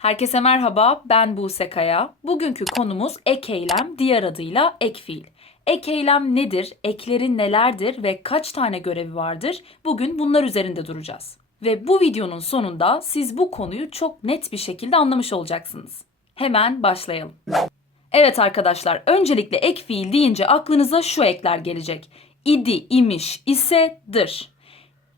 Herkese merhaba, ben Buse Kaya. Bugünkü konumuz ek eylem, diğer adıyla ek fiil. Ek eylem nedir, ekleri nelerdir ve kaç tane görevi vardır? Bugün bunlar üzerinde duracağız. Ve bu videonun sonunda siz bu konuyu çok net bir şekilde anlamış olacaksınız. Hemen başlayalım. Evet arkadaşlar, öncelikle ek fiil deyince aklınıza şu ekler gelecek. İdi, imiş, ise, dır.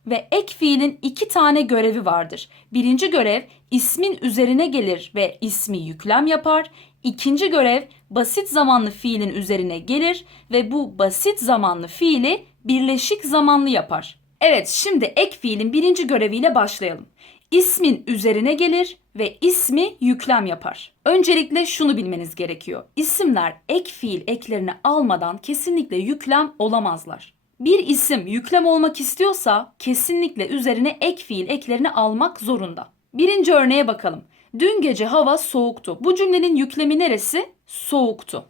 Ve ek fiilin iki tane görevi vardır. Birinci görev ismin üzerine gelir ve ismi yüklem yapar. İkinci görev basit zamanlı fiilin üzerine gelir ve bu basit zamanlı fiili birleşik zamanlı yapar. Evet şimdi ek fiilin birinci göreviyle başlayalım. İsmin üzerine gelir ve ismi yüklem yapar. Öncelikle şunu bilmeniz gerekiyor. İsimler ek fiil eklerini almadan kesinlikle yüklem olamazlar. Bir isim yüklem olmak istiyorsa kesinlikle üzerine ek fiil eklerini almak zorunda. Birinci örneğe bakalım. Dün gece hava soğuktu. Bu cümlenin yüklemi neresi? Soğuktu.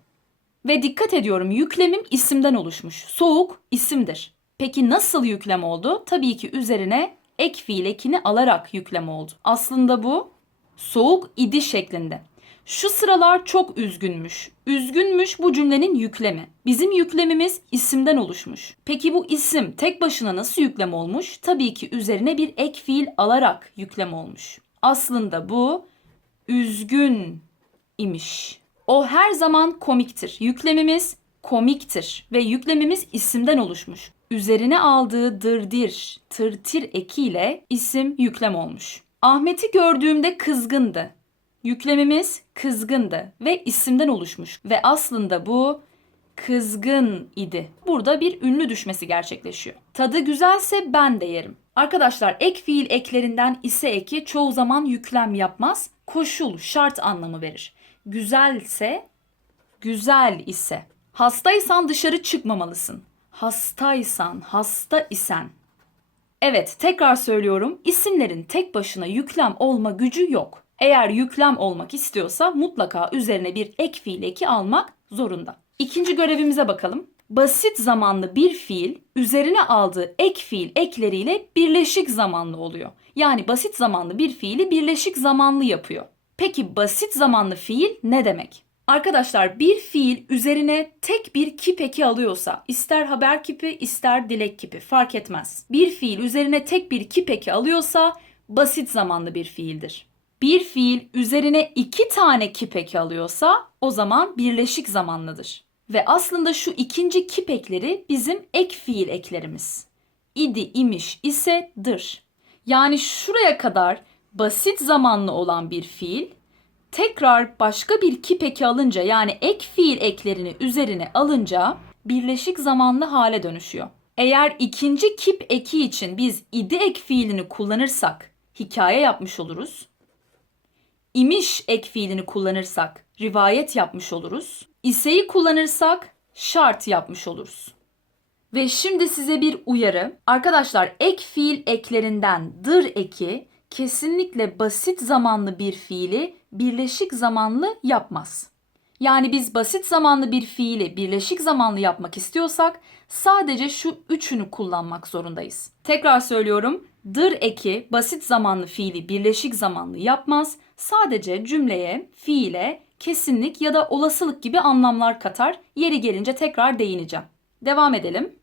Ve dikkat ediyorum yüklemim isimden oluşmuş. Soğuk isimdir. Peki nasıl yüklem oldu? Tabii ki üzerine ek fiil ekini alarak yüklem oldu. Aslında bu soğuk idi şeklinde. Şu sıralar çok üzgünmüş. Üzgünmüş bu cümlenin yüklemi. Bizim yüklemimiz isimden oluşmuş. Peki bu isim tek başına nasıl yüklem olmuş? Tabii ki üzerine bir ek fiil alarak yüklem olmuş. Aslında bu üzgün imiş. O her zaman komiktir. Yüklemimiz komiktir ve yüklemimiz isimden oluşmuş. Üzerine aldığı dırdir, tırtir ekiyle isim yüklem olmuş. Ahmet'i gördüğümde kızgındı. Yüklemimiz kızgındı ve isimden oluşmuş ve aslında bu kızgın idi. Burada bir ünlü düşmesi gerçekleşiyor. Tadı güzelse ben de yerim. Arkadaşlar ek fiil eklerinden ise eki çoğu zaman yüklem yapmaz. Koşul, şart anlamı verir. Güzelse, güzel ise. Hastaysan dışarı çıkmamalısın. Hastaysan, hasta isen. Evet, tekrar söylüyorum. İsimlerin tek başına yüklem olma gücü yok. Eğer yüklem olmak istiyorsa mutlaka üzerine bir ek fiil eki almak zorunda. İkinci görevimize bakalım. Basit zamanlı bir fiil üzerine aldığı ek fiil ekleriyle birleşik zamanlı oluyor. Yani basit zamanlı bir fiili birleşik zamanlı yapıyor. Peki basit zamanlı fiil ne demek? Arkadaşlar bir fiil üzerine tek bir kip eki alıyorsa ister haber kipi ister dilek kipi fark etmez. Bir fiil üzerine tek bir kip eki alıyorsa basit zamanlı bir fiildir. Bir fiil üzerine iki tane kip eki alıyorsa o zaman birleşik zamanlıdır. Ve aslında şu ikinci kip ekleri bizim ek fiil eklerimiz. İdi, imiş, ise, dır. Yani şuraya kadar basit zamanlı olan bir fiil tekrar başka bir kip eki alınca yani ek fiil eklerini üzerine alınca birleşik zamanlı hale dönüşüyor. Eğer ikinci kip eki için biz idi ek fiilini kullanırsak hikaye yapmış oluruz. İmiş ek fiilini kullanırsak rivayet yapmış oluruz. İseyi kullanırsak şart yapmış oluruz. Ve şimdi size bir uyarı. Arkadaşlar ek fiil eklerinden dır eki kesinlikle basit zamanlı bir fiili birleşik zamanlı yapmaz. Yani biz basit zamanlı bir fiili birleşik zamanlı yapmak istiyorsak sadece şu üçünü kullanmak zorundayız. Tekrar söylüyorum. Dır eki basit zamanlı fiili birleşik zamanlı yapmaz. Sadece cümleye, fiile, kesinlik ya da olasılık gibi anlamlar katar. Yeri gelince tekrar değineceğim. Devam edelim.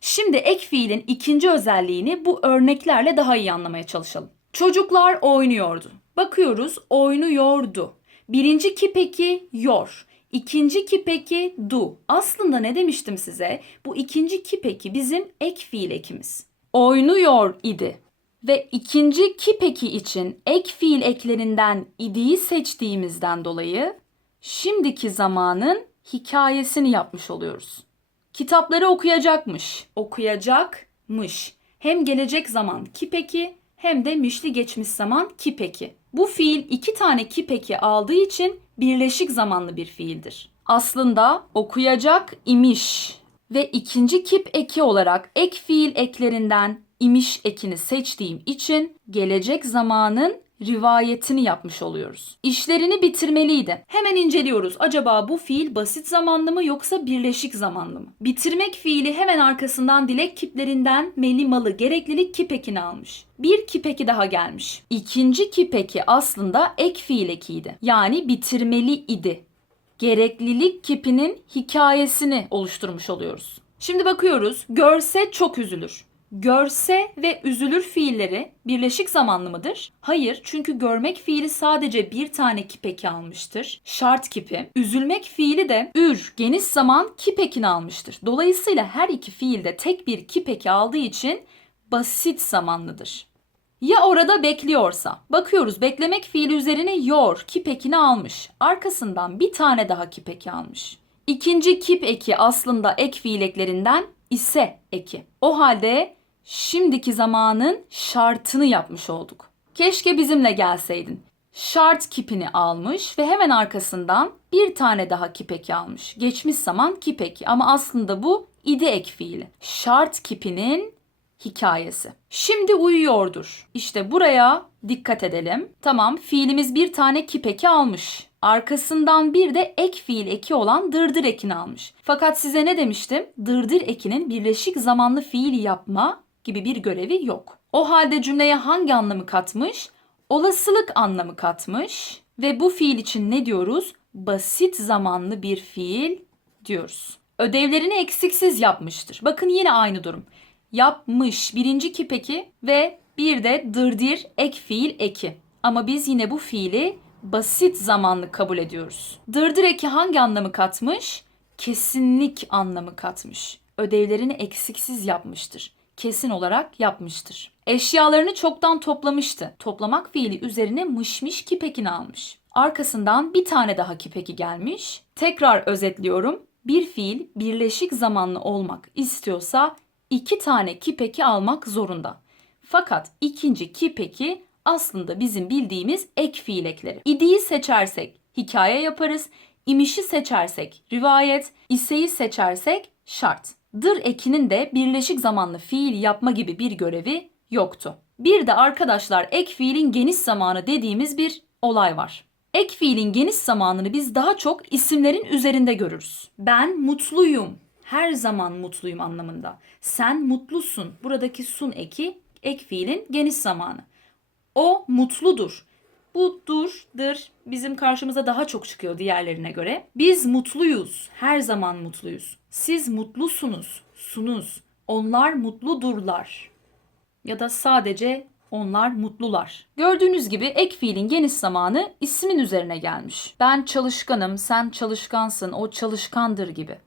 Şimdi ek fiilin ikinci özelliğini bu örneklerle daha iyi anlamaya çalışalım. Çocuklar oynuyordu. Bakıyoruz oynuyordu. Birinci kipeki yor. İkinci kipeki du. Aslında ne demiştim size? Bu ikinci kipeki bizim ek fiil ekimiz. Oynuyor idi. Ve ikinci kipeki için ek fiil eklerinden idiyi seçtiğimizden dolayı şimdiki zamanın hikayesini yapmış oluyoruz. Kitapları okuyacakmış. Okuyacakmış. Hem gelecek zaman kipeki hem de mişli geçmiş zaman kipeki. Bu fiil iki tane kipeki aldığı için birleşik zamanlı bir fiildir. Aslında okuyacak imiş ve ikinci kip eki olarak ek fiil eklerinden imiş ekini seçtiğim için gelecek zamanın rivayetini yapmış oluyoruz. İşlerini bitirmeliydi. Hemen inceliyoruz. Acaba bu fiil basit zamanlı mı yoksa birleşik zamanlı mı? Bitirmek fiili hemen arkasından dilek kiplerinden meli malı gereklilik kipekini almış. Bir kipeki daha gelmiş. İkinci kipeki aslında ek fiil ekiydi. Yani bitirmeli idi. Gereklilik kipinin hikayesini oluşturmuş oluyoruz. Şimdi bakıyoruz. Görse çok üzülür. Görse ve üzülür fiilleri birleşik zamanlı mıdır? Hayır çünkü görmek fiili sadece bir tane kipeki almıştır. Şart kipi. Üzülmek fiili de ür geniş zaman kipekini almıştır. Dolayısıyla her iki fiil de tek bir kipeki aldığı için basit zamanlıdır. Ya orada bekliyorsa? Bakıyoruz beklemek fiili üzerine yor kipekini almış. Arkasından bir tane daha kipeki almış. İkinci kip eki aslında ek fiil eklerinden ise eki. O halde şimdiki zamanın şartını yapmış olduk. Keşke bizimle gelseydin. Şart kipini almış ve hemen arkasından bir tane daha kipeki almış. Geçmiş zaman kipeki ama aslında bu ide ek fiili. Şart kipinin hikayesi. Şimdi uyuyordur. İşte buraya dikkat edelim. Tamam fiilimiz bir tane kipeki almış. Arkasından bir de ek fiil eki olan dırdır ekini almış. Fakat size ne demiştim? Dırdır ekinin birleşik zamanlı fiil yapma gibi bir görevi yok. O halde cümleye hangi anlamı katmış? Olasılık anlamı katmış ve bu fiil için ne diyoruz? Basit zamanlı bir fiil diyoruz. Ödevlerini eksiksiz yapmıştır. Bakın yine aynı durum. Yapmış birinci kipeki ve bir de dırdir ek fiil eki. Ama biz yine bu fiili basit zamanlı kabul ediyoruz. Dırdır eki hangi anlamı katmış? Kesinlik anlamı katmış. Ödevlerini eksiksiz yapmıştır. Kesin olarak yapmıştır. Eşyalarını çoktan toplamıştı. Toplamak fiili üzerine mışmış kipekini almış. Arkasından bir tane daha kipeki gelmiş. Tekrar özetliyorum. Bir fiil birleşik zamanlı olmak istiyorsa iki tane kipeki almak zorunda. Fakat ikinci kipeki aslında bizim bildiğimiz ek fiil ekleri. İdiyi seçersek hikaye yaparız. İmişi seçersek rivayet, iseyi seçersek şart. Dır ekinin de birleşik zamanlı fiil yapma gibi bir görevi yoktu. Bir de arkadaşlar ek fiilin geniş zamanı dediğimiz bir olay var. Ek fiilin geniş zamanını biz daha çok isimlerin üzerinde görürüz. Ben mutluyum. Her zaman mutluyum anlamında. Sen mutlusun. Buradaki sun eki ek fiilin geniş zamanı. O mutludur. Bu dur, dır bizim karşımıza daha çok çıkıyor diğerlerine göre. Biz mutluyuz. Her zaman mutluyuz. Siz mutlusunuz. Sunuz. Onlar mutludurlar. Ya da sadece onlar mutlular. Gördüğünüz gibi ek fiilin geniş zamanı ismin üzerine gelmiş. Ben çalışkanım, sen çalışkansın, o çalışkandır gibi.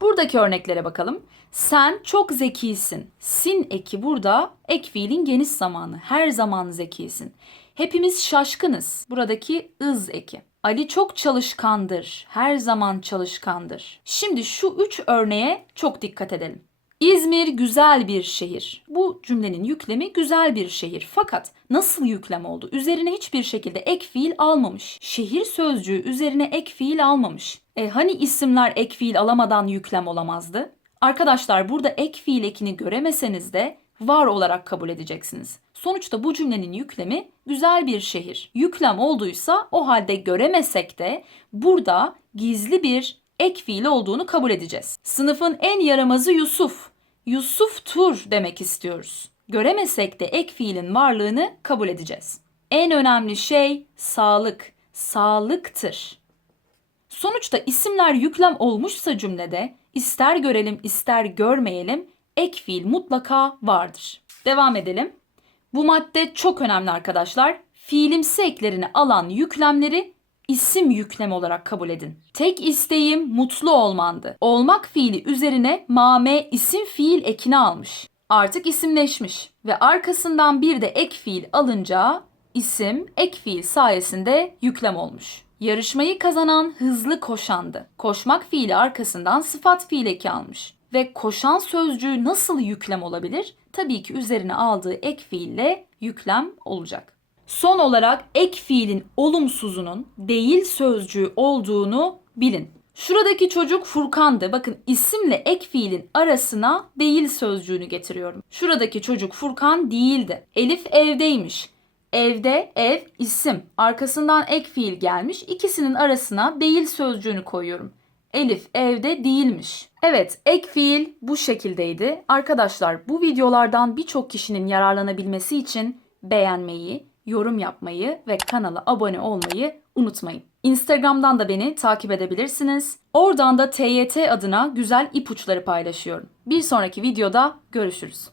Buradaki örneklere bakalım. Sen çok zekisin. Sin eki burada ek fiilin geniş zamanı. Her zaman zekisin. Hepimiz şaşkınız. Buradaki ız eki. Ali çok çalışkandır. Her zaman çalışkandır. Şimdi şu üç örneğe çok dikkat edelim. İzmir güzel bir şehir. Bu cümlenin yüklemi güzel bir şehir. Fakat nasıl yüklem oldu? Üzerine hiçbir şekilde ek fiil almamış. Şehir sözcüğü üzerine ek fiil almamış. E hani isimler ek fiil alamadan yüklem olamazdı? Arkadaşlar burada ek fiil ekini göremeseniz de var olarak kabul edeceksiniz. Sonuçta bu cümlenin yüklemi güzel bir şehir. Yüklem olduysa o halde göremesek de burada gizli bir ek fiil olduğunu kabul edeceğiz. Sınıfın en yaramazı Yusuf. Yusuf Tur demek istiyoruz. Göremesek de ek fiilin varlığını kabul edeceğiz. En önemli şey sağlık. Sağlıktır. Sonuçta isimler yüklem olmuşsa cümlede ister görelim ister görmeyelim ek fiil mutlaka vardır. Devam edelim. Bu madde çok önemli arkadaşlar. Fiilimsi eklerini alan yüklemleri isim yüklem olarak kabul edin. Tek isteğim mutlu olmandı. Olmak fiili üzerine mame isim fiil ekini almış. Artık isimleşmiş ve arkasından bir de ek fiil alınca isim ek fiil sayesinde yüklem olmuş. Yarışmayı kazanan hızlı koşandı. Koşmak fiili arkasından sıfat fiil eki almış. Ve koşan sözcüğü nasıl yüklem olabilir? Tabii ki üzerine aldığı ek fiille yüklem olacak. Son olarak ek fiilin olumsuzunun değil sözcüğü olduğunu bilin. Şuradaki çocuk Furkan'dı. Bakın isimle ek fiilin arasına değil sözcüğünü getiriyorum. Şuradaki çocuk Furkan değildi. Elif evdeymiş. Evde ev isim. Arkasından ek fiil gelmiş. İkisinin arasına değil sözcüğünü koyuyorum. Elif evde değilmiş. Evet, ek fiil bu şekildeydi. Arkadaşlar bu videolardan birçok kişinin yararlanabilmesi için beğenmeyi, yorum yapmayı ve kanala abone olmayı unutmayın. Instagram'dan da beni takip edebilirsiniz. Oradan da TYT adına güzel ipuçları paylaşıyorum. Bir sonraki videoda görüşürüz.